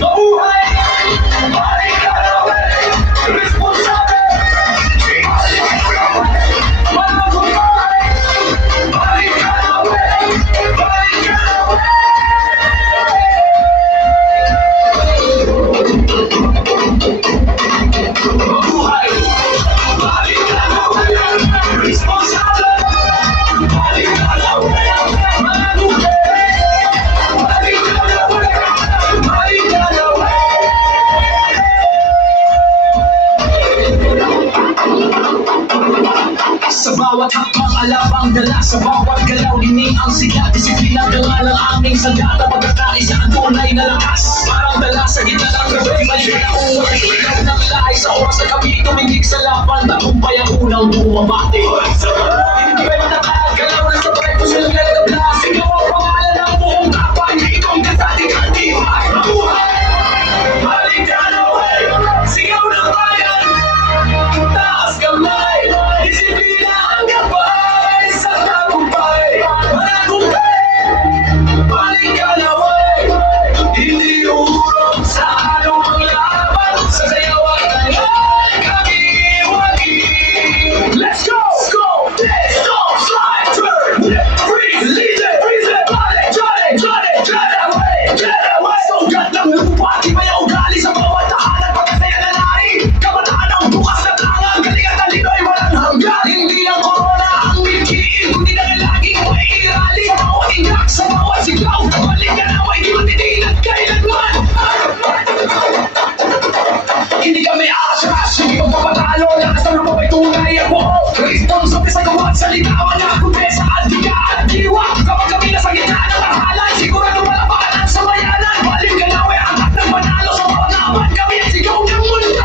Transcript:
Mabuhay! Balikan away! Sa bawat hakbang alabang dala, sa bawat galaw dinig ang sigla. Disiplina dangal ang aming sandata, pagkakaisa ang tunay na lakas. Parang dala sa gitna ng gabi, may pinauwa. Ilaw ng lahay sa oras na kami tumindig sa laban. Tagumpay ang unang bumabati. Hindi ba nakagalaw na sa breakfast ng nagdabla? Sigaw ang pangalan ng buong kapay. Ikong kasati ka, di ay mabuhay. Balik ka na way, sigaw ng bayan. Taas kamay, disiplina ang gabay. Sa tagumpay, managumpay. Balik ka na way, hindi uurong sa anong laban. Sa sayawan ay kami wagi. Let's go! Let's go! Let's go! Slide, turn, freeze, lead it, freeze it. Balik, Johnny, away, away. Sugat ng lupa, di ba yung ugali sa bawat tahanan? Pagkasaya na nari, kabataan ang bukas na tangan. Galing at talino ay walang hanggan. Hindi ang corona ang milkiin, kundi na laging may irali. Sa bawat ingak, sa bawat sigaw, balik ka na way, di matitinag kailanman. Hindi kami aasas, hindi magpapatalo. Lakas ng lumabay tunay ako. Kristong sa pisagawa, salitawan na kundi sa adika at diwa. Kapag kami nasa gitna ng mahalan, sigurado malabakan ang samayanan. Balik ka na way, angkat ng panalo. Sa bawat laban, kami ang sigaw ng mundo.